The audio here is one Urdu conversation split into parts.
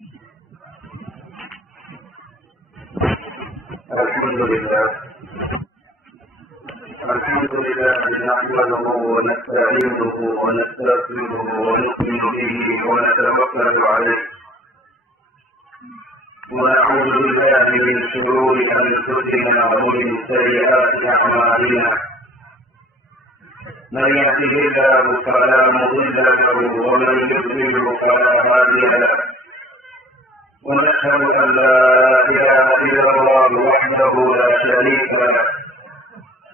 الحمد لله نحمده ونستعينه ونستغفره ونؤمن به ونتوكل عليه ونعوذ بالله من شرور أنفسنا ومن سيئات أعمالنا من يهده الله فلا مضل له ومن يضلل فلا هادي له ونشهد أن لا إله إلا الله وحده لا شريك له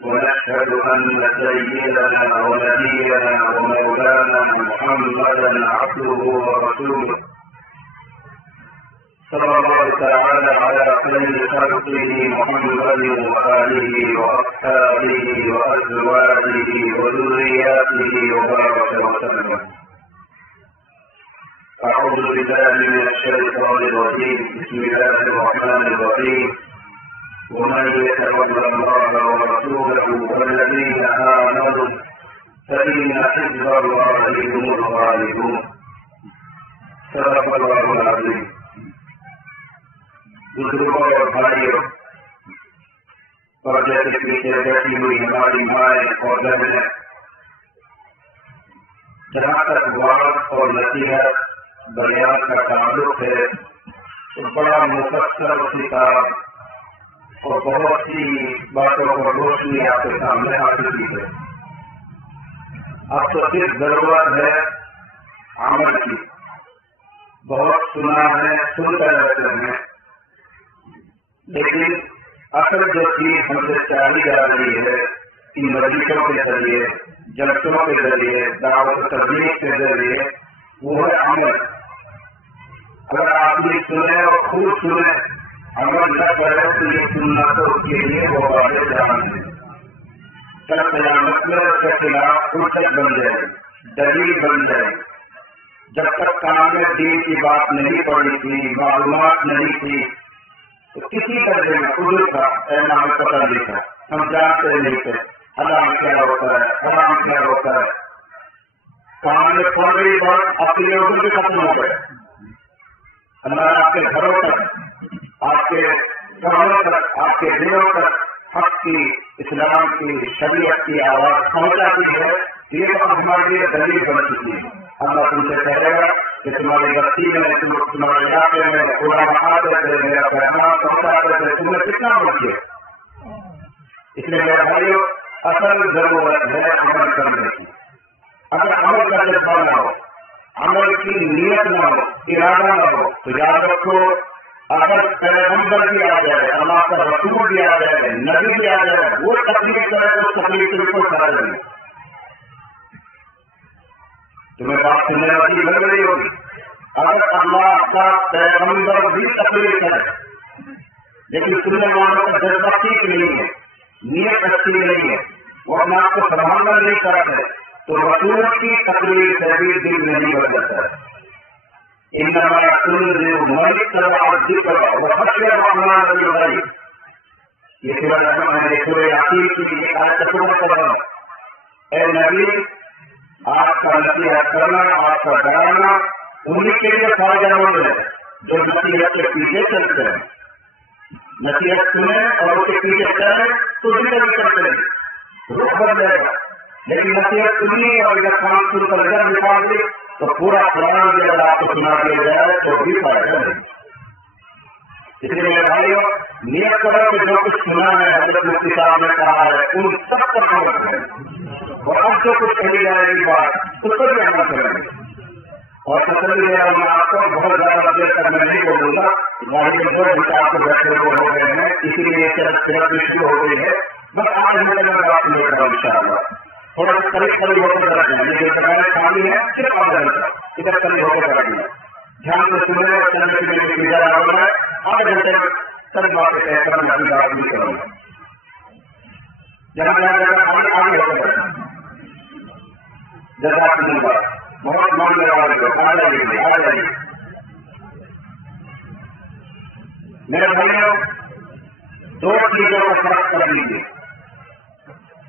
ونشهد أن سيدنا ونبينا ومولانا محمدا عبده ورسوله صلى الله تعالى على خير خلقه محمد وآله وأصحابه وأزواجه وذرياته وبارك وسلم. أعوذ بالله من الشيطان الرجيم. بسم الله الرحمن الرحيم. ومن يتول الله ورسوله والذين آمنوا فإن حزب الله هم الغالبون. صدق الله العظيم. بزرگوں اور بھائیوں، پردے کے پیچھے بیٹھی ہوئی ہماری مائیں اور بہنیں، جہاں تک وعظ اور نصیحت بیان کا تعلق ہے تو بڑا مفصل کتاب اور بہت سی باتوں کو روشنی آپ کے سامنے حاصل کی ہے. اب تو صرف ضرورت ہے عمل کی. بہت سنا ہے، سنتے رہتے ہیں، لیکن اصل جو چیز ہم سے چاہی جا رہی ہے ان مجلسوں کے ذریعے، جلسوں کے ذریعے، دعوت تبلیغ کے ذریعے، وہ ہے عمل. اگر آپ یہ سنیں اور خوب سنیں، عمل نہ کرے تو یہ سننا تو اس کے لیے وہ واضح جان ہے. کل قیامت میں اس کے خلاف فرصت بن جائے، دلیل بن جائے. جب تک کام میں دین کی بات نہیں پڑی تھی، معلومات نہیں تھی، تو کسی درجے میں اردو کا نام پتہ نہیں تھا. ہم جانتے نہیں تھے حرام کیا ہوتا ہے، حرام کیا ہوتا ہے. کام میں پڑ گئی بات اپنی اردو کے ختم ہو گئے. اللہ آپ کے گھروں تک، آپ کے گھروں تک، آپ کے دلوں تک حق کی، اسلام کی، شریعت کی آواز پہنچاتی ہے. یہ بات ہمارے لیے دلیل بن چکی ہے. اللہ تم سے کہے گا کہ تمہاری بستی میں، تمہارے علاقے میں قرآن آتے تھے، میرا پیغام پہنچاتے تھے، تمہیں کتنا بچے. اس لیے میرے بھائیوں، اصل ضرورت ہے عمل کرنے کی. اگر عمل کا جذبہ نہ ہو، عمل کی نیت نہ ہو، ارادہ نہ ہو، تو یاد رکھو اگر پیغمبر بھی آ جائے، اللہ کا رسول بھی آ جائے، نبی بھی آ جائے، وہ تکلیف کرے تو تکلیف بالکل کرا جائے. تمہیں بات سننے والی لگ رہی ہوگی. اگر اللہ کا پیغمبر بھی تکلیف کرے لیکن سننے والوں کا جذبہ ٹھیک نہیں ہے، نیت اچھی نہیں ہے، وہ اپنے آپ کو سنبھالنا نہیں کرتے، تو رسول کی تکلیف سے بھی دل نہیں بن جاتا ہے. انما تنذر من اتبع الذکر وخشی الرحمن بالغیب. یہ سورہ میں نے سورہ یاسین کی ایک آیت ترجمہ کر رہا ہوں. اے نبی، آپ کا نصیحت کرنا، آپ کا ڈرانا انہیں کے لیے فائدہ مند ہے جو نصیحت کے پیچھے چلتے ہیں. نصیحت سنیں اور اس کے پیچھے چلیں تو ذکر کرتے ہیں، روح بن جائے گا. لیکن نصیحت سنی اور اگر کام سن کر گھر نکال دی تو پورا قرآن بھی اگر آپ کو سنا دیا جائے تو بھی فائدہ نہیں. اس لیے میرے بھائیوں، نیت کرو کہ جو کچھ سنا ہے حضرت مفتی صاحب نے کہا ہے ان سب پر عمل کریں، اور اب جو کچھ کہی جائے گی بات اس پر بھی عمل کریں گے. اور تسلی ہے میں آپ کو بہت زیادہ دیر تک میں نہیں بولوں گا. واحد جو آپ کو بیٹھے ہو گئے ہیں، اسی لیے صرف بھی شروع ہو گئی ہے. بس آج میں بات لے کر ان شاء اللہ تھوڑا سا قریب قریب ہو کر رکھیں. یہ جو زمانے خالی ہے صرف آدھا گھنٹہ ادھر قریب ہو کر رکھیں. دھیان سے سننے اور چلنے کے لیے نتیجہ آ رہا ہے. آدھے گھنٹے میں سب باتیں کہہ کر میں اپنی بات نہیں کروں گا. جہاں جہاں جگہ آگے آگے ہو کر جزاک اللہ. بہت ماننے والے کو آ جائیے. میرے بھائیوں، دو چیزوں کو فرق کر لیجیے.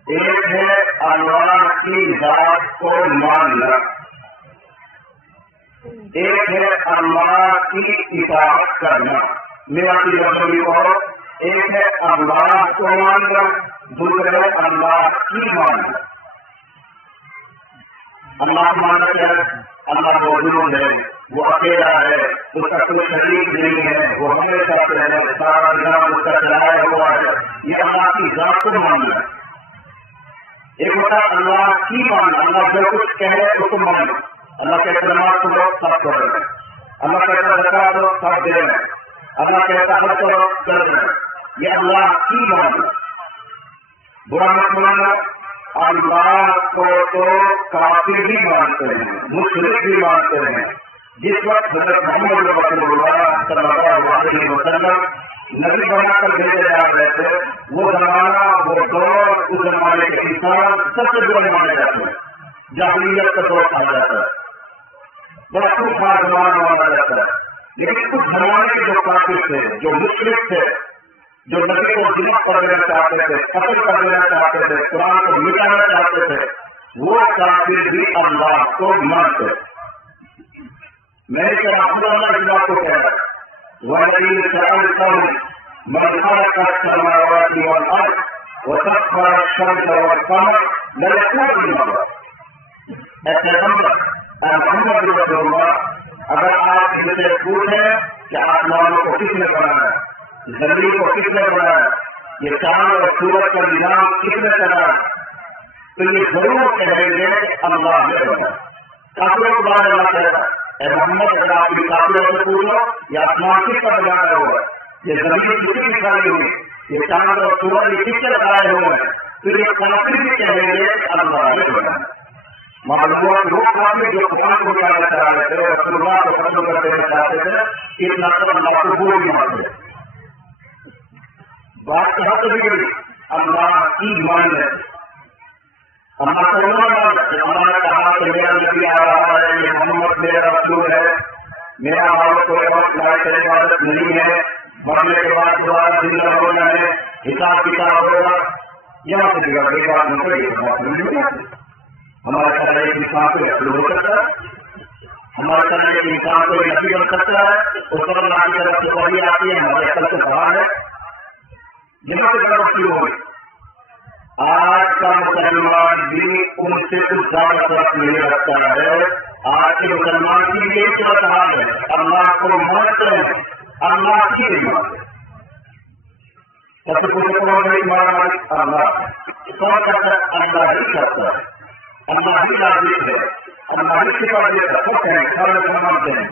ایک ہے اللہ کی ذات کو ماننا، ایک ہے اللہ کی اطاعت کرنا، میرا کی رسولی کو، ایک ہے اللہ کو ماننا، دوسرے ہے اللہ کی ماننا۔ اللہ کو ماننا کیا ہے؟ اللہ موجود ہے، وہ اکیلا ہے، اس کا کوئی شریک نہیں ہے، وہ ہمیشہ سے ہے، سارا نظام اس کا چلایا ہوا ہے، یہ اللہ کی ذات کو ماننا ہے۔ ایک ہوتا ہے اللہ کی ماننا، اللہ جو کچھ کہے اس کو ماننا، اللہ کہتا نماز کو لوگ سب کر رہے ہیں، اللہ کہتا زکات دو سب دے رہے ہیں، اللہ کہتا حج کرو کر رہے ہیں، یہ اللہ کی ماننا۔ برا مت ماننا، اللہ کو تو کافر بھی مانتے ہیں، مشرک بھی مانتے ہیں۔ جس وقت حضرت محمد رسول اللہ صلی اللہ علیہ وسلم نبی بنا کر بھیجے جا رہے تھے، وہ زمانہ، وہ دور، اس زمانے کے انسان سب سے برے مانے جاتے ہیں، جاہلیت کا دور کہا جاتا ہے، بڑا خوشحال زمانہ مانا جاتا ہے۔ لیکن اس زمانے کے جو کافر تھے، جو مشرک تھے، جو نبی کو ذبح کر دینا چاہتے تھے، قتل کر دینا چاہتے تھے، قرآن کو مٹانا چاہتے تھے، وہ کافر بھی اللہ کو مانتے۔ میں اس اللہ کی بات کو کہہ رہا ہوں، وَإِنْ سَأَلْتَهُمْ مَنْ خَلَقَ السَّمَاوَاتِ وَالْأَرْضَ وَسَخَّرَ الشَّمْسَ وَالْقَمَرَ لَيَقُولُنَّ اللَّهُ۔ اے پیغمبر، اے محمد رسول اللہ، اگر آپ ان سے پوچھیں کہ آسمانوں کو کس نے بنایا، زمین کو کس نے بنایا، یہ چاند اور سورج کا نظام کس نے چلایا، تو یہ ضرور کہیں گے کہ اللہ نے بنایا۔ کافروں کے بارے میں کہتا ہے، اے محمد، اگر آپ کی کافروں سے پوچھو یہ آسمان کس پر بنایا ہوا ہے، یہ زمین کس نے نکالی ہوئی، یہ چاند اور سورج یہ کس سے بنائے ہوئے ہیں، پھر یہ کافر بھی کہیں گے کہ اللہ نے بنایا۔ معلومات وہ کافر جو قرآن کو بنانا چاہ رہے تھے، رسول اللہ کو قتل کر دینا چاہتے تھے، اس نقل اللہ کو بول نہیں مانتے۔ بات کہاں سے بگڑی؟ اللہ کی مان ہے، اللہ کو نہ مانتے۔ اللہ نے کہا کہ میرا نبی آ رہا ہے، یہ محمد میرا رسول ہے، میرا مال کوئی وقت لائے سے عبادت نہیں ہے، مرنے کے بعد دوبارہ زندہ ہونا ہے، حساب کتاب ہوگا، یہاں سے بگڑ گئی بات نہیں۔ ہمارا خیال ایک انسان کو یقین ہو سکتا ہے، ہمارا خیال ایک انسان کو یقین بن سکتا ہے، اس پر اللہ کی طرف سے وحی آتی ہے، ہمارے عقل سے باہر ہے، جہاں سے غلط شروع ہوئی۔ آج کا مسلمان بھی ان سے کچھ زیادہ فرق نہیں رکھتا ہے۔ آج کے مسلمان کی یہ صورت حال ہے، اللہ کو مانتے ہیں، اللہ کی نہیں مانتے۔ سب سے پوچھے کون نہیں مانا؟ اللہ کون کرتا ہے؟ اللہ ہی کرتا ہے، اللہ ہی لازم ہے، اللہ ہی صفات دیتا ہے، سب ہیں سارے مانتے ہیں،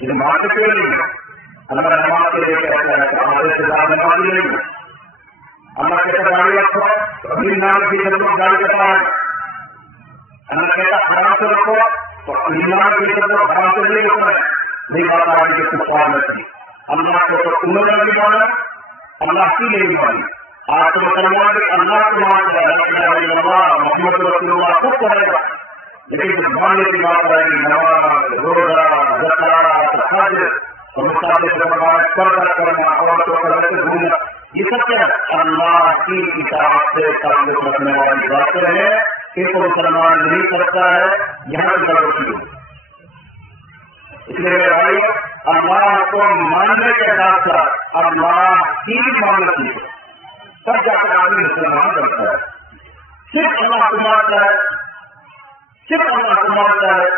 یہ مانتے کیوں نہیں ہے؟ اللہ نماز کے لیے کہتا ہے کہ ہمارے سے زیادہ نمازی نہیں ہے، اللہ کہتا گاڑی رکھو تو اپنی نام کی خدمت گاڑی کرتا ہے، اللہ کہتا حرام سے رکھو تو اپنی نام کی خدمت حرام سے نہیں رکھنا ہے، نہیں بات آج کے کچھ پار رکھتی۔ اللہ کو تو تمہیں نہیں مانا، اللہ کی نہیں مانی۔ آج تو مسلمان بھی اللہ کو مان رہا ہے، لا الہ الا اللہ محمد رسول اللہ سب کرے گا، لیکن جب ماننے کی بات آئے گی، نماز، روزہ، زکات، حج، مستقبل سے بات کرنا، عورتوں کا رسول گھومنا، یہ سب کیا اللہ کی کتاب سے تعلق رکھنے والی باتیں ہیں، ان کو مسلمان نہیں کرتا ہے، یہاں سے غلطی ہے۔ اس لیے میرے بھائیو، اللہ کو ماننے کے ساتھ ساتھ اللہ کی ماننا چاہیے، تب جا کر آدمی مسلمان کرتا ہے۔ صرف اللہ کو مانتا ہے، صرف اللہ کو مانتا ہے،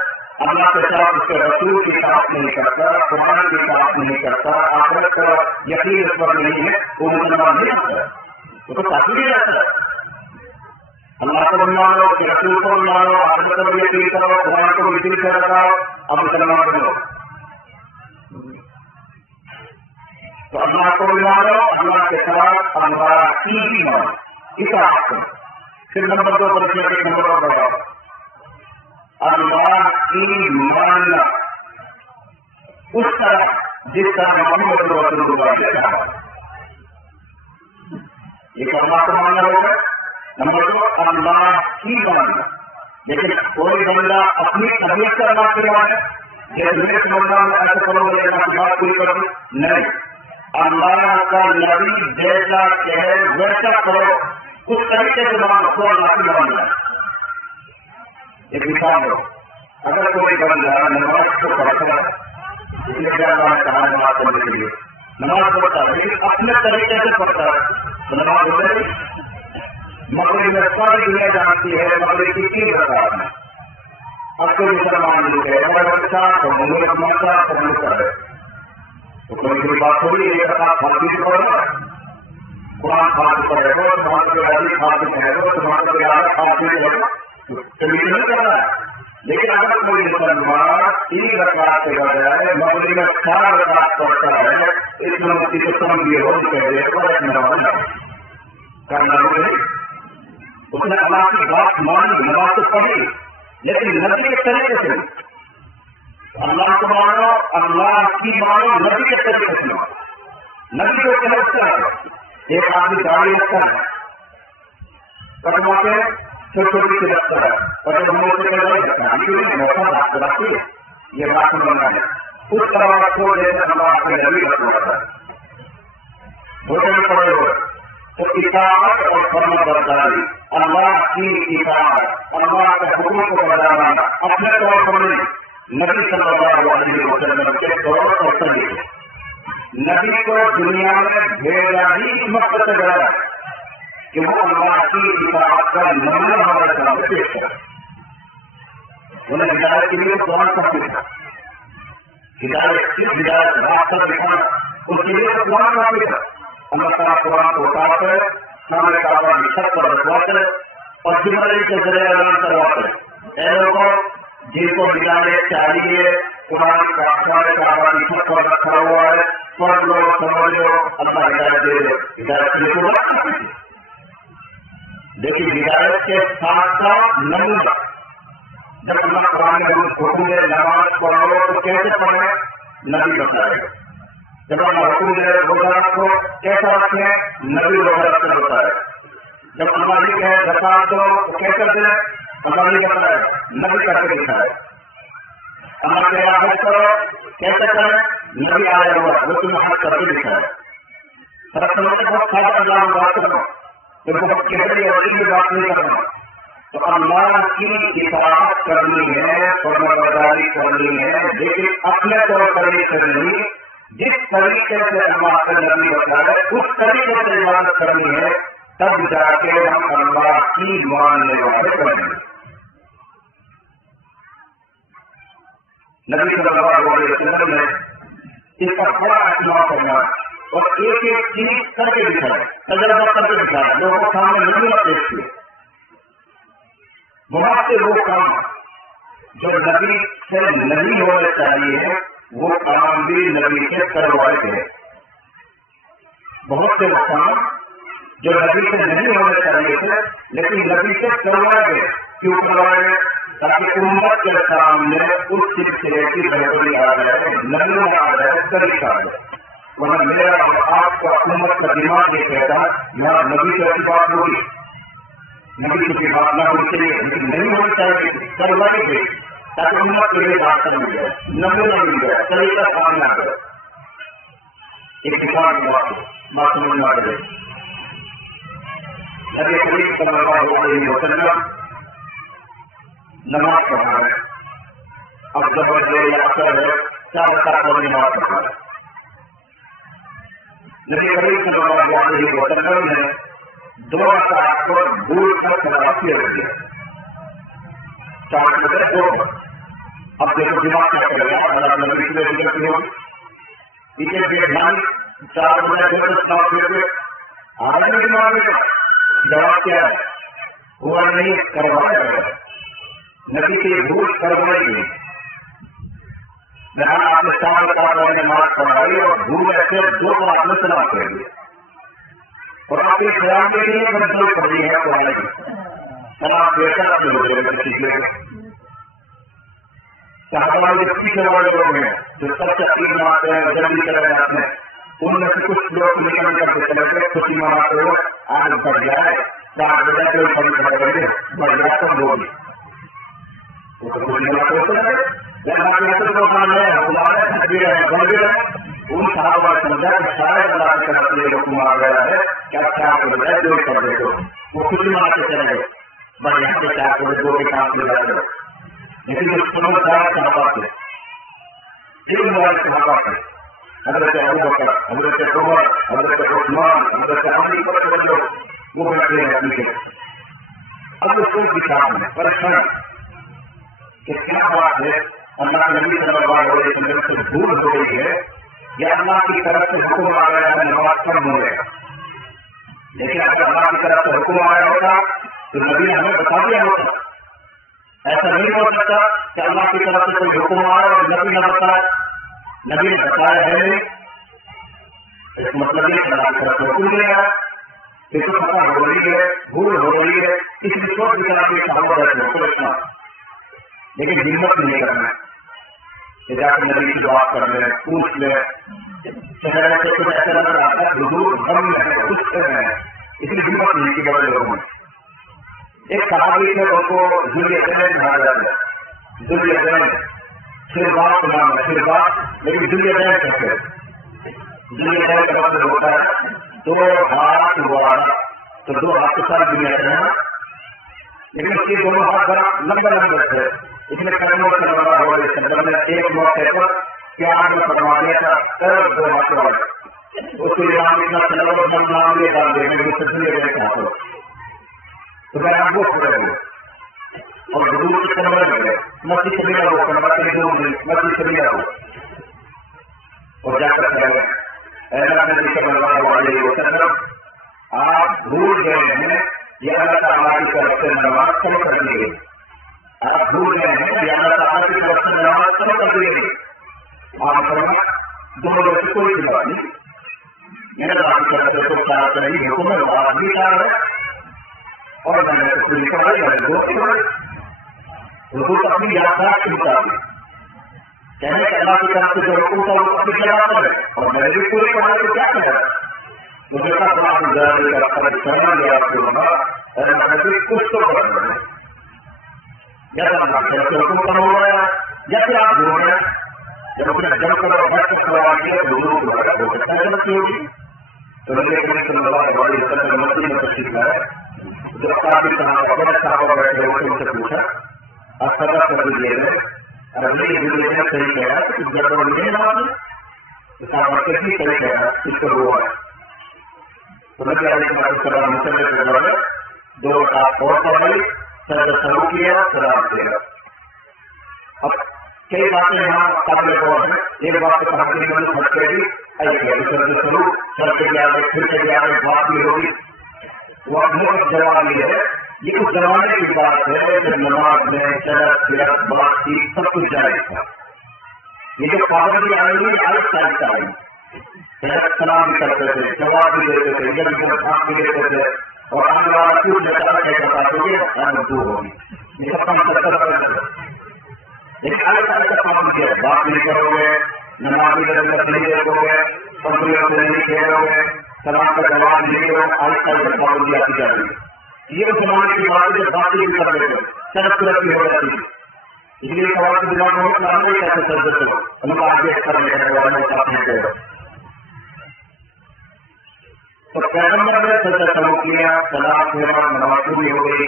اللہ کے ساتھ اس کے رسول کی بات نہیں کرتا، قرآن کی بات نہیں کرتا، آخرت کا یقین اس پر نہیں ہے، وہ مسلمان نہیں ہوتا ہے، وہ تو کافی نہیں رہتا ہے۔ اللہ کو بھی مانو، رسول کو بھی مانو، آخرت کو بھی یقین کرو، قرآن کو بھی دل سے رکھاؤ، اب مسلمان بنو۔ تو اللہ کو بھی مانو، اللہ کے ساتھ اللہ کی بھی مانو، اس آپ کو پھر نمبر 2 پر نمبر اور بڑھاؤ، اللہ کی ماننا اس طرح جس طرح محمد رسول اللہ نے کہا، ایک اللہ کو ماننا ہوگا، نمبر 2 اللہ کی ماننا۔ لیکن کوئی بندہ اپنی طبیعت کا اللہ کی مانے، جیسے میرے بندہ میں ایسا کرو گے اللہ کی بات پوری کروں، نہیں، اللہ کا نبی جیسا کہے ویسا کرو، اس طریقے سے مانو تو اللہ کی ماننا۔ ایک مثال ہو، اگر کوئی بندہ نماز کو پڑھتا ہے، اس لیے کیا اللہ نے کہا نماز پڑھنے کے لیے نماز پڑھتا ہے، لیکن اپنے طریقے سے پڑھتا ہے تو نماز ہو جائے گی۔ مغرب میں ساری دنیا جانتی ہے مغرب کی 3 رکعت میں، اب کوئی مسلمان لوگ ہے اگر اچھا تو مغرب ماتا پڑھتا ہے تو کوئی بات ہوئی ایک رکعت فارسی سے پڑھنا قرآن فارسی پڑھے گا، تمہارا کے عادی فارسی پڑھے گا، تمہارا کے عادت فارسی پڑھے گا تو نہیں کرنا ہے۔ لیکن اگر کوئی مسلمان 3 رکعت کے بجائے مغرب میں 4 رکعت پڑھتا ہے، اس میں متی کو سمجھ یہ ہو چاہیے کرنا نہیں، اس نے اللہ کی بات مانی، نماز تو پڑھی لیکن نبی کے طریقے سے اللہ کو مانو، اللہ کی مانو، نبی کے طریقے سے نبی کو سمجھتا ہے۔ ایک آدمی گاڑی رکھتا ہے قدموں کے چھوٹی چھوٹی سے رکھتا ہے اور جب موٹے میں نہیں رکھتا موقع بات کراتی ہے، یہ بات بننا ہے اس طرح کو لے کر اللہ کے نبی رکھتا ہے چھوٹے میں پڑے ہوئے تو اطاعت اور فرما برداری، اللہ کی اطاعت، اللہ کے حکم کو بجانا اپنے طور پر نہیں، نبی صلی اللہ علیہ وسلم کے طور پر طریقے نبی کو دنیا میں بھیجا ہی اس مقصد سے گیا کہ وہ اللہ کی اطاعت کا نمونہ ہمارے سامنے پیش کرے۔ انہیں ہدایت کے لیے قرآن کا سیکھا، ہدایت کی ہدایت راستہ دکھانا، اس کے لیے قرآن کا سیکھا۔ اللہ تعالیٰ قرآن کو اتارتے سامنے کعبہ کی چھت پر رکھواتے اور جبرائیل کے ذریعے اعلان کرواتے، اے لوگوں جن کو ہدایت چاہیے قرآن کا سامنے کعبہ کی چھت پر رکھا ہوا ہے، پڑھ لو سمجھ لو، اللہ ہدایت دے دو۔ ہدایت کو رکھا دیکھیے ہدایت کے ساتھ ساتھ نمونہ، جب اللہ قرآن میں حکم دے نماز پڑھو تو کیسے پڑھیں نبی بتائے، جب اللہ حکم دے روزہ رکھو کیسا رکھیں نبی روزہ رکھنا ہوتا ہے، جب اللہ نہیں کہے زکات دو تو کیسے دیں اللہ نہیں بتائے نبی کر کے دکھائے، اللہ کے عبادت کرو کیسے کریں نبی آیا ہوا وہ تم حج کر کے دکھائے۔ رکھنے سے بہت سارا اللہ بات کرنا تو بہت کہتے اور ان کی بات نہیں کرنا، تو اللہ کی اطاعت کرنی ہے، فرما برداری کرنی ہے، لیکن اپنے طور پر نہیں کرنی، جس طریقے سے اللہ کا نبی بتایا اس طریقے سے عبادت کرنی ہے، تب جا کے ہم اللہ کی ماننے والے بنیں گے۔ نبی صلی اللہ علیہ وسلم نے اس کا بڑا اہتمام کرنا اور ایک ایک چیز کر کے دکھایا، تجربہ کر کے دکھایا، لوگوں کے سامنے نمونہ پیش کیا۔ بہت سے وہ کام جو نبی سے نہیں ہونے چاہیے وہ کام بھی نبی سے کروائے گئے، بہت سے وہ کام جو نبی سے نہیں ہونے چاہیے تھے لیکن نبی سے کروائے گئے، کیوں کروائے گئے؟ تاکہ امت کے سامنے اس سلسلے کی بہتری آ جائے، نمونہ آ جائے، طریقہ آ جائے۔ ورنہ میرا آپ کو امت کا دماغ یہ کہتا یہاں نبی سے ایسی بات ہوگی، نبی کی بات نہ ہونی چاہیے لیکن نہیں ہونی چاہیے، کروائی گئی تاکہ امت کے لیے بات مل جائے، نمونہ مل جائے، طریقہ سامنے آ جائے۔ ایک کتاب کی بات سمجھ میں آ جائے، نبی کریم صلی اللہ علیہ وسلم نماز پڑھا ہے، اب جب یا اثر ہے 4 رکعت والی نماز پڑھا ہے، نبی کریم صلی اللہ علیہ وسلم نے 2 رکعت کو بھول کر کھڑا کیا گیا، 4 بجے 2، اب دیکھو دماغ کیا کرے گا، اللہ نبی کے لیے ذکر کی ہوگی پیچھے دیکھنا 4 بجے 2 اسٹاپ کر کے آگے دماغ میں جواب کیا ہے ہوا نہیں کروایا گیا، نبی کی بھول کروائی گئی، میں آپ نے 4 رکعت والی نماز پڑھائی اور بھول سے 2 رکعت میں سلام کر دیا، اور آپ کے خیال کے لیے مجبور کر دی ہے قرآن کی سلام بہتر اپنے ہو جائے گا سیکھنے کا۔ صحابہ والے سیکھنے والے لوگ ہیں جو سب سے عقید مناتے ہیں، جلدی چلے جاتے ہیں، ان میں سے کچھ لوگ نکل کر کے چلے گئے، خوشی مناتے ہوئے آج بڑھ جائے 4 بجے سے بڑھ جائے بڑھ جائے تو لوگ ان صحابہ سمجھا کہ شاید اللہ کے رسول حکم آ گیا ہے کہ آپ 4 بجے جو کر دیتے ہو، وہ خوشی منا کے چلے گئے، بڑھ یہاں سے 4 بجے 2 کے کام لے جاتے ہو، لیکن جو سمجھدار صحابہ تھے، علم والے صحابہ تھے، حضرت ابوبکر، حضرت عمر، حضرت عثمان، حضرت علی رضی اللہ عنہ، وہ بیٹھے ہیں اپنی جگہ۔ اب اس کو کتاب میں پریشان کہ کیا بات ہے، اللہ کے نبی صلی اللہ علیہ وسلم سے بھول ہو گئی ہے یا اللہ کی طرف سے حکم آ گیا ہے نماز کم ہو گیا؟ لیکن اگر اللہ کی طرف سے حکم آیا ہوتا تو نبی نے ہمیں بتا دیا ہوتا۔ ایسا نہیں ہو سکتا کہ اللہ کی طرف سے کوئی حکم آیا اور نبی نہ بتایا، نبی نے بتایا ہے نہیں، اس مطلب یہ کہ اللہ کی طرف سے حکم دے گا، اس کو پتہ ہو رہی ہے، بھول ہو رہی ہے، اس لیے سوچ بچا کے صحابہ بیٹھے ہیں پریشان، لیکن ہمت نہیں کرنا کہ جا کے نبی کی بات کر لیں، پوچھ لیں، چہرے سے کچھ ایسا نظر آتا ہے حضور غم میں ہے، غصے میں ہے، اس لیے ہمت نہیں کی بڑے لوگوں نے۔ ایک صحابی کے لوگوں کو ذوالدین کہا جاتا ہے، ذوالدین شربات کا نام ہے، شربات، لیکن ذوالدین کہتے ہیں، ذوالدین کا مطلب ہوتا ہے دو ہاتھ والا، تو دو ہاتھ کے ساتھ دنیا ہے نا، لیکن اس کے دونوں ہاتھ بڑا لمبا لمبا ہے، اس میں کرموں سے لمبا ہو رہے نے ایک موقع پر پیار میں فرما دیا تھا دو ہاتھ والا، اس کے لیے ہم اتنا سلام نام لے ڈال دیں گے مجھ سے دنیا چاہتے ہو تو میں آپ کو پڑے ہوئے اور حضور کے کمرے میں گئے، مسجد سے ملا ہو کمرہ کے دور میں مسجد سے ملا ہو اور جا کر کہا اللہ نبی صلی اللہ علیہ وسلم آپ بھول گئے ہیں یہ اللہ تعالیٰ کی طرف سے نماز کم کر دی گئی، آپ بھول گئے ہیں یہ اللہ تعالیٰ کی طرف سے نماز کم کر دی گئی۔ آپ فرما دونوں لوگ سے کوئی بات نہیں، میرے اللہ کی طرف سے تو چار نہیں حکومت آپ بھی چاہ رہے اور میں نے پوری پڑھائی ہے حکومت اپنی یادداشت کی مطابق کہنے کہ اللہ کی طرف سے جو حکم تھا وہ اپنی یاد ہے اور میں بھی پوری پڑھائی کو کیا کرا مجھے سمجھ گیا آپ کو بنا کچھ تو کرنا ہے یا حکم کم ہو رہا ہے یا پھر آپ بول رہے ہیں جب اپنے جب کروا دیا لوگوں کو ہو سکتا ہے غلطی ہوگی تو نبی صلی اللہ علیہ وسلم مسجد میں تشریف لائے، جو کافی صحابہ بیٹھے ہوئے ان سے پوچھا آپ سزا کر دیجیے گئے اگلی زندگی میں صحیح کہہ رہا ہے جب وہ نہیں نہ کتنی صحیح کہہ رہا ہے اس کو وہ ہے تو نبی علیہ السلام مسئلے کے دوران دو رکعت اور پڑھائی سجدہ شروع کیا سلام کیا۔ اب کئی باتیں یہاں قابل غور ہیں، ایک بات کو صحابی نے سمجھ کے بھی ایسے سجدہ شروع سر کے آگے پھر سے آگے بات بھی ہوگی وہ اپنے جواب یہ ہے، یہ اس زمانے کی بات ہے کہ نماز میں چرت سیرت بات چیت سب کچھ جائز تھا، یہ جو پابندی آئے گی آج چاہتا ہے سلام بھی کرتے تھے، جواب بھی دیتے تھے، جب ہاتھ بھی دیتے تھے اور آنے والا کچھ بچانا کہتا تھا دور ہوگی یہ سب کام کرتا لیکن آج کا کام کیا بات نہیں کرو گے، نماز بھی نہیں دیکھو گے، کمپنیوں سے نہیں کھیلو گے، سلام کا جواب نہیں دو، آج کل پابندی آتی جا رہی ہے، یہ زمانے کی بات ہے باقی بھی کر دیتے سڑک ترقی ہو جاتی ہے، اس لیے سوال کی دماغ میں کام نہیں کیسے چل سکتے ہم آگے کر رہے ہیں تو پیغمبر نے سجدہ شروع کیا، سلام پھیرا، نماز پوری ہو گئی۔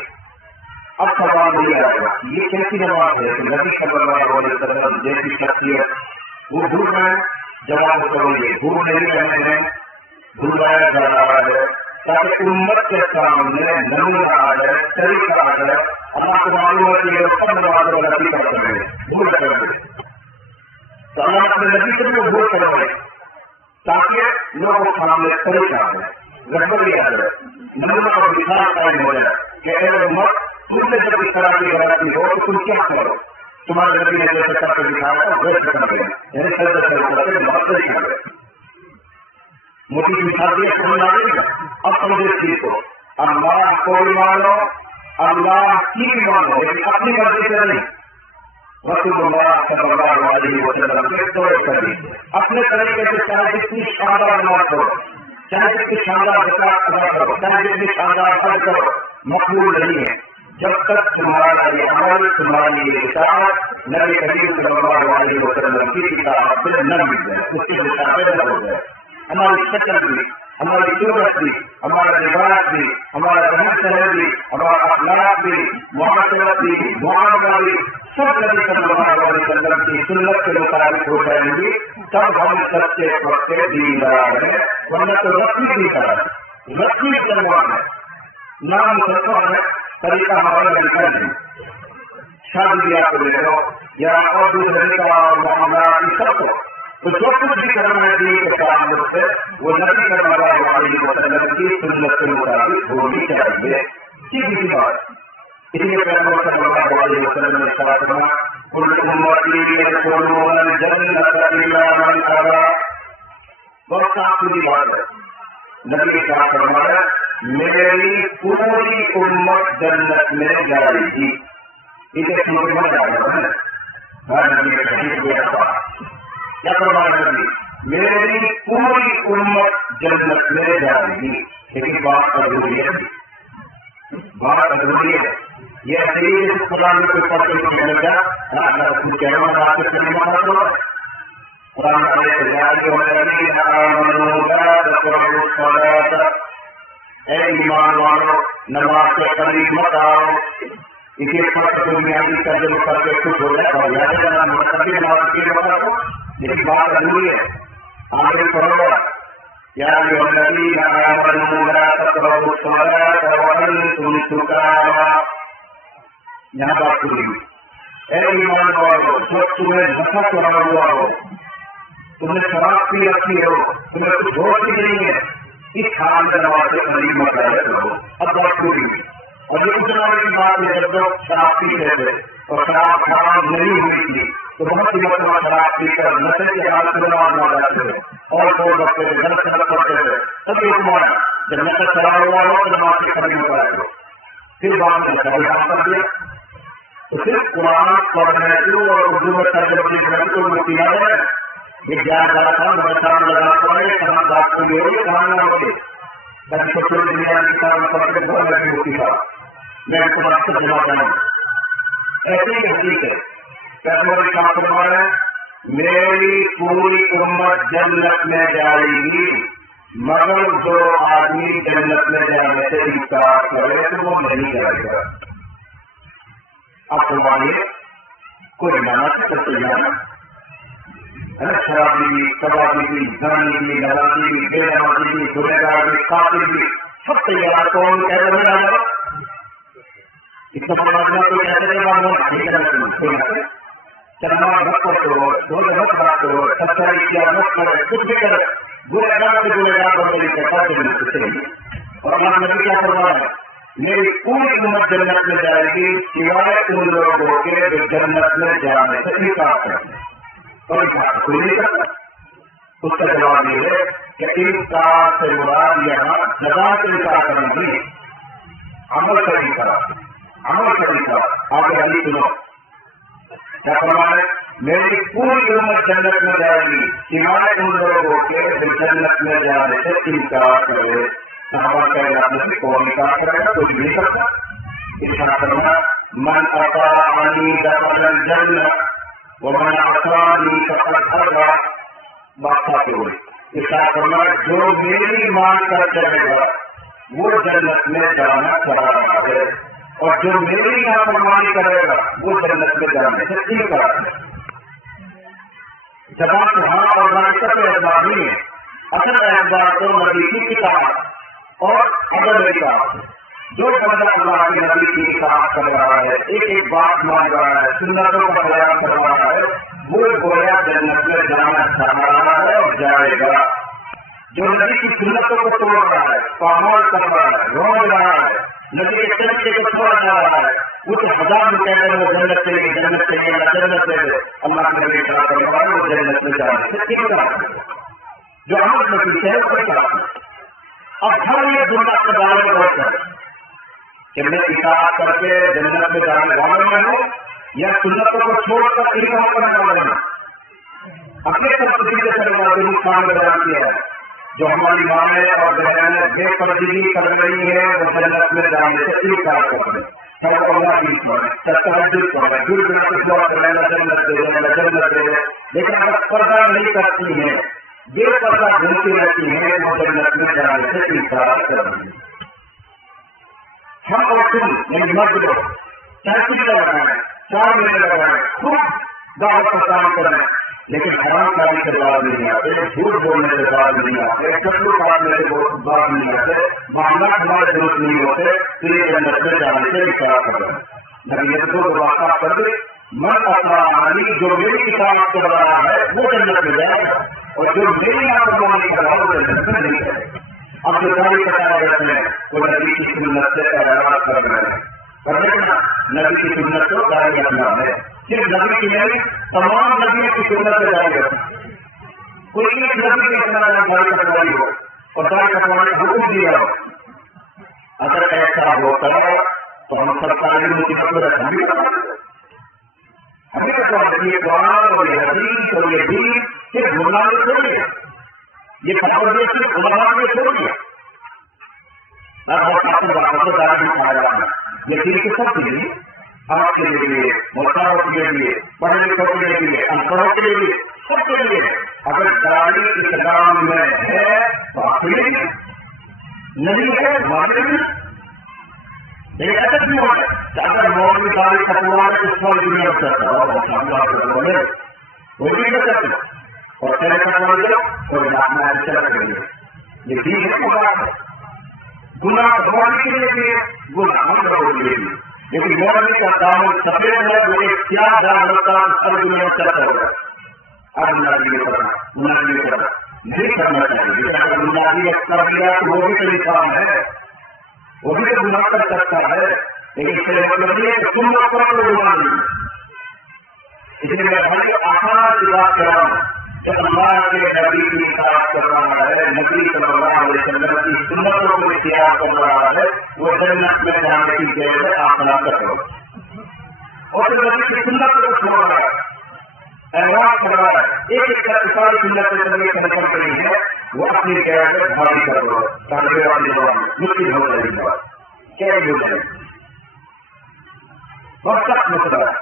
اب سوال نہیں آئے گا یہ کیسی نماز ہے کہ نبی صلی اللہ علیہ وسلم جیسی شخصیت وہ بھول رہے ہیں، جواب کرو یہ بھول نہیں رہے ہیں، بھلایا جا رہا ہے تاکہ امت کے سامنے نمونہ آ جائے، طریقہ آ جائے، اللہ کو معلوم ہے کہ یہ سب نماز غلطی کر رہے ہیں، بھول کر رہے تو اللہ اپنے نبی سے بھی بھول کر رہے تاکہ لوگوں کے سامنے طریقہ آ جائے، گڑبڑی آ جائے، نمونہ اور مثال قائم ہو جائے کہ اے امت تم نے جب اس طرح کی غلطی ہو تو تم کیا کرو، تمہارے نبی نے جیسے کر کے دکھایا تھا وہ کرنا پڑے یعنی سجدہ کرتے بہت نہیں کر رہے موٹی مثال دی سمجھ آ رہی ہے۔ اب سمجھے اس چیز کو اللہ کو بھی مانو، اللہ کی بھی مانو، لیکن اپنی مرضی سے نہیں، رسول اللہ صلی اللہ علیہ وسلم کے دورے کریے اپنے طریقے سے، چاہے جتنی شاندار نماز کرو، چاہے جتنی شاندار زکات ادا کرو، چاہے جتنی شاندار حج کرو، مقبول نہیں ہے جب تک تمہارا یہ عمل، تمہاری یہ اطاعت نبی کریم صلی اللہ علیہ وسلم کی کتاب سے نہ مل جائے، اس کی مطابق نہ ہو جائے۔ ہماری شکل بھی، ہماری صورت بھی، ہمارا لباس بھی، ہمارا رہن سہن بھی، ہمارا اخلاق بھی، معاشرت بھی، معاملہ بھی سب نبی صلی اللہ علیہ وسلم کی سنت کے مطابق ہو جائیں گی تب ہم سچے پکے دیندار ہیں، ورنہ تو رسی بھی کرا رسی جنوان ہے، نام مسلمان ہے، طریقہ ہمارا طریقہ نہیں. شادی بیاہ کو لے لو یا اور دوسرے کا معاملات سب کو تو جو کچھ بھی کرنا ہے دین کے تعلق سے وہ نبی صلی اللہ علیہ وسلم کی سنت کے مطابق ہونی چاہیے. سیدھی بات. اسی لیے پیغمبر صلی اللہ علیہ وسلم نے فرمایا کل امتی یدخلون الجنۃ الا من ابى. بہت صاف بات ہے. نبی کا فرمایا میری پوری امت جنت میں جائے گی. اسے سمجھ میں آ رہا ہے ہر نبی کا حدیث یہ تھا. کیا فرمایا نبی میری پوری امت جنت میں جائے گی. لیکن بات ضروری ہے، بات ضروری ہے. یہ حدیث قرآن میں کوئی فرق نہیں ملے گا. قرآن اے ایمان والو نماز کے قریب مت آؤ. اسی فرق دنیا کی ترجمہ کر کے خوش ہو جائے اور یاد کرنا مقدم نماز کے مطلب کو. لیکن بات ضروری ہے. آگے پڑھو یا الذین آمنوا لا تقربوا الصلاة وانتم سکارى. یہاں بات سنی اے ایمان والو جب تمہیں نشہ چڑھا ہوا ہو، تم نے شراب پی رکھی ہو، تمہیں کچھ ہوش بھی نہیں ہے، اس حال میں نماز کے قریب مت آیا کرو. اب بات سنی اور یہ کچھ کی بات میں جب لوگ شراب پیتے تھے اور شراب حرام نہیں ہوئی تھی تو بہت سی مرتبہ شراب پی کر نشے کے حالت میں نماز نہ جاتے تھے اور چھوڑ رکھتے تھے، غلط غلط کرتے تھے. تبھی حکم آیا جب نشہ چڑھا ہوا ہو تو نماز کے قریب مت آیا کرو. پھر بعد میں کام کر دیا تو صرف قرآن پڑھنے کو اور اردو میں ترجمہ کرنے کو مکیا ہے. یہ کیا جا تھا مسان لگا پڑے کہاں بات کے لیے کہاں نہ ہوگی چھوٹے دنیا کی کام کرتے بہت لگی ہوتی تھا. میں کو بات سے جمع کروں ایسے ہی حقیق ہے. پیغمبر کا فرمان ہے میری پوری امت جنت میں جائے گی مگر جو آدمی جنت میں جانے سے انکار کرے تو وہ نہیں جائے گا. آپ فرمائیے کوئی نماز کرتے جانا شرابی کبابی کی زنی کی نرازی کی بے نمازی کی گنہگار کی قاتل کی سب تیار کون کہہ رہے ہیں اس کو سمجھنا تو کہتے ہیں چلنا مت کرو دو مت بات کرو سچائی کیا مت کرو کچھ بھی کرو گنہگار سے گنہگار بندے کہتے ہیں. اور ہمارا نبی کیا فرمایا میری پوری امت جنت میں جائے گی سوائے ان لوگوں کے جو جنت میں جانے سے انکار کرتے ہیں. اور کوئی نہیں کرتا. اس کا جواب یہ ہے کہ انکار سے مراد یہاں جزا سے انکار کرنا نہیں، عمل کا انکار. عمل کا انکار آگے حدیث سنو کیا فرمایا میری پوری امت جنت میں جائے گی سوائے ان لوگوں کے جو جنت میں جانے سے انکار کرے. کون انکار کرے گا کوئی نہیں کرتا. انکار کرنا من اطاعنی دخل الجنہ ومن عصانی فقد ابى. بادشاہ کے ہوئے انکار کرنا جو میری مان کر چلے گا وہ جنت میں جانا چلا رہا ہے اور جو میری نافرمانی کرے گا وہ جنت میں جانے سے انکار ہے. جناب ہاں اور ناقص اعتبار نہیں ہے. اصل اعتبار تو نبی کی کتاب اور اگر جو بندہ اللہ کے نبی کی اطاعت کر رہا ہے ایک ایک بات مان رہا ہے سنتوں کا بیان کر رہا ہے وہ گویا جنت میں جانا چاہ رہا ہے اور جائے گا. جو نبی کی سنتوں کو توڑ رہا ہے پامال کر رہا ہے روک رہا ہے نبی کے طریقے کو چھوڑا جا رہا ہے اس ہزار میں کہہ رہے وہ جنت چلے گی جنت چلے گا جنت لے لے اللہ کے نبی کرا کر رہا ہے وہ جنت میں جانے سے کیوں کرا جو ہم نبی ہے وہ کرا. اب ہر یہ دنیا کے بارے میں بہت ہے کہ میں اطاعت کر کے جنت میں جانے والوں میں ہوں یا سنتوں کو چھوڑ کر طریقہ کرنے والے میں. اپنے طریقے سے نقصان بیان کیا ہے جو ہماری مائیں اور بہنیں بے پردگی کر رہی ہے وہ جنت میں جانے سے انکار کر رہے ہیں. اللہ کی تجدید کر رہے دور دور کر لینا جنت دے دینا جنت دے دے. لیکن اگر پردہ نہیں کرتی ہے یہ پردہ گھومتی رہتی ہے وہ جنت میں جانے سے انکار کر رہی ہے. ہم اور تم یعنی مرد لوگ تحقیق کر رہے ہیں 4 مہینے لگائیں، خوب دعوت کا کام کریں، لیکن حرام کاری سے بعد نہیں آتے، جھوٹ بولنے سے بعد نہیں آتے، کچرو کاٹنے سے بعد نہیں آتے، معاملات ہمارے درست نہیں ہوتے، تو یہ جنت میں جانے سے اشارہ کر رہے ہیں۔ نبی کو واقع کر دے، من اپنا علی جو میری کتاب کر رہا ہے وہ جنت میں جائے گا، اور جو میری نافرمانی کر رہا ہے وہ جنت میں نہیں جائے گا۔ اب جو ساری کتابیں ہیں وہ نبی کی سنت سے پیروی کر رہے ہیں، پر دیکھنا نبی کی سنت کو جاری رکھنا ہے، صرف نبی کی نہیں تمام نبیوں کی سنت سے جاری رکھنا۔ کوئی ایک نبی کی سنت جاری کروائی ہو اور جاری کروانے کو حکم دیا ہو، اگر ایسا ہوتا ہے تو ہم سرکاری مجھے رکھیں گے، یہ قرآن اور یہ حدیث اور یہ دین صرف علماء نے چھوڑی ہے، یہ فتوی صرف علماء نے چھوڑی ہے۔ لیکن یہ سب کے لیے، آپ کے لیے، مسلمانوں کے لیے، پڑھے لکھوں کے لیے، ان پڑھوں کے لیے، سب کے لیے اگر داری اسلام میں ہے تو آپ کے لیے نہیں ہے ہمارے لیے۔ لیکن ایسا کیوں ہوتا ہے کہ اگر مولوی ساری فتویٰ اس پر دنیا کرتا ہے وہ بھی کرتے اور چلے کرتے اور جاننا چلا کریں گے، یہ دین ہے بات ہے، گناہ دھونے کے لیے گناہ ہم کے لیے، لیکن مولوی کا کام سفید ہے وہ ایک کیا جان ہوتا ہے اس پر دنیا چلتا ہوگا۔ اب مناظری کرنا مناظری کرنا نہیں کرنا چاہیے، اگر مناظری کر دیا تو وہ بھی کوئی کام ہے، وہ بھی تو گناہ کر سکتا ہے، لیکن اس سے مطلب یہ کہ تم لوگ پر گناہ نہیں۔ اس لیے میں بڑی آسان کی بات کر رہا ہوں کہ اللہ کے نبی کی اطاعت کر رہا ہے، نبی صلی اللہ علیہ وسلم کی سنتوں کو اختیار کر رہا ہے، وہ جنت میں جانے کی جگہ سے آسنا کر رہا ہے، اور نبی کی سنت کو چھوڑ رہا ہے، احراز کر رہا ہے، ایک ایک طرح ساری سنت سے نبی ختم کری ہے، وہ اپنی جگہ سے بھاری کر رہا ہے، تاکہ والی بات مشکل ہو رہی ہے، کیا ہو جائے بہت سخت مسئلہ ہے۔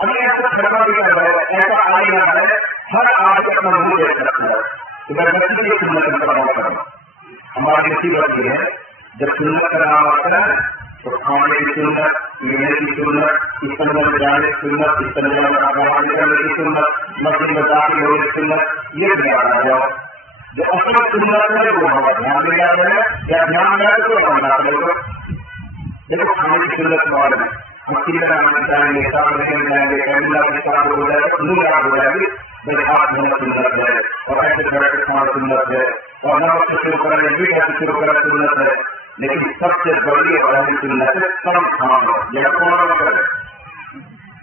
ابھی ایسا کھڑا بھی کر رہا ہے، ایسا آئی نہ ہے، ہر آج اپنا منہ دیکھ سکتا ہے کہ میں نبی کی سنت کا کام کروں۔ ہماری مصیبت یہ ہے جب سنت کا نام آتا ہے تو کھانے کی سنت، پینے کی سنت، اس طرح میں جانے کی سنت، اس طرح میں آگے کرنے کی سنت، مسجد میں داخل ہونے کی سنت، یہ بھی آ جاؤ جو اصل سنت ہے وہ ہمارا دھیان دیا جائے یا دھیان دیا تو بننا پڑے گا۔ دیکھو کھانے کی سنت والے مچھلی بنانا جائیں گے، ساتھ میں جائیں گے، کیمرہ کے ساتھ ہو جائے گا، منہ خراب ہو جائے گی، میرے ہاتھ دھونا سنت ہے، اور ایسے گھر کے کھانا سنت ہے، اور نمک سے شروع کریں گے، میٹھا سے شروع کریں سنت ہے، لیکن سب سے بڑی اور سنت ہے کم کھانا، یہ کون کرے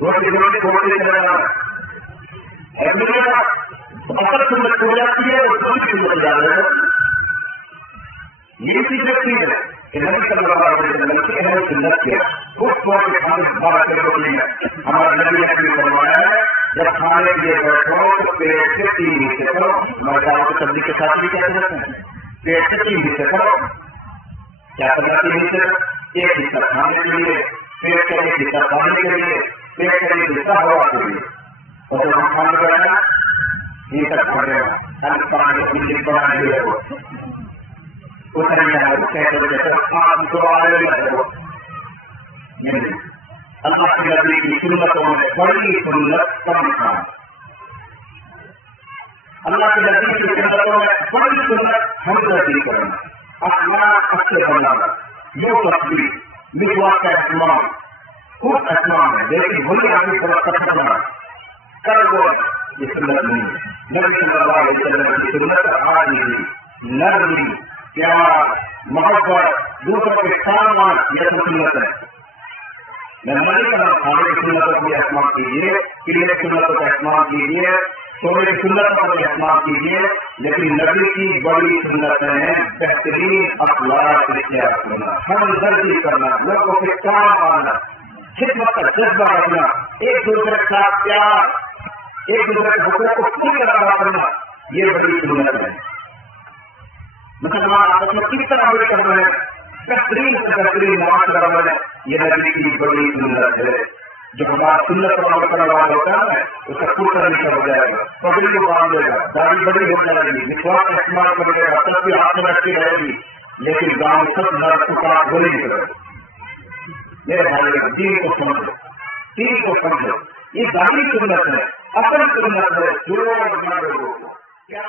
روٹی روٹی چھوٹی چلے جانا اصل سنت ہو جاتی ہے اور دوسری سنت جا رہے ہیں۔ یہ چیز ایک چیز ہے کہ نبی صلی اللہ علیہ وسلم کی اہم سنت کیا اس وقت کھانے بات کے روٹی ہے، ہمارے نبی نے بھی فرمایا ہے جب کھانے کے لیے بیٹھو تو پیٹ سے 3 حصے کرو، مرچا کو سبزی کے ساتھ بھی کہتے ہیں، پیٹ سے 3 حصے کرو، کیا کرنا 3 حصے؟ ایک حصہ کھانے کے لیے، پیٹ کا ایک حصہ کھانے کے لیے، پیٹ کا ایک حصہ ہوا کے لیے، اور جب ہم کھانا بنانا یہ سب کھانے ہم کھانے کے لیے بنا لیے ہو اللہ کے نبی کی سنتوں میں بڑی سنت کم کھانا، اللہ کے نبی کی سنتوں میں بڑی سنت ہم نبی کرنا، اپنا اچھے بنانا، یہ تصویر مسواک کا اہتمام خوب اہتمام ہے، لیکن بھلی آدمی کو بنا کر وہ یہ سنت نہیں ہے۔ نبی صلی اللہ علیہ وسلم کی سنت آدمی نرمی، پیار، محبت، دوسروں کے سامان، یہ سب سنت ہے۔ مہربانی کرنا کھانے کی سنتوں کو اہتمام کیجیے، پینے کی سنتوں کا اہتمام کیجیے، سونے کی سنتوں کا اہتمام کیجیے، لیکن نبی کی بڑی سنتیں بہترین اخلاق اختیار کرنا، ہمدردی کرنا، لوگوں کے کام آنا، خدمت کا جذبہ رکھنا، ایک دوسرے کے ساتھ پیار، ایک دوسرے کے حقوق کو پوری طرح کرنا، یہ بڑی سنت ہے۔ مسلمان آپس میں کس طرح بڑی کرنا ہے، بہترین سے بہترین معاشرہ کرنا ہے، یہ نبی کی بڑی سنت ہے۔ جو ہمارا سنت پر عمل کرنے والا ہوتا ہے اس کا پورا نشہ ہو جائے گا، پگڑی کو باندھ دے گا، داڑھی بڑی ہو جائے گی، مسواک کا استعمال کرے گا، سب بھی ہاتھ میں رکھتی رہے گی، لیکن گاؤں سب نرک کا گولی کرے گا۔ میرے بھائی دین کو سمجھو، تین کو سمجھو، یہ ظاہری سنت ہے، اصل سنت ہے جو لوگوں کو کیا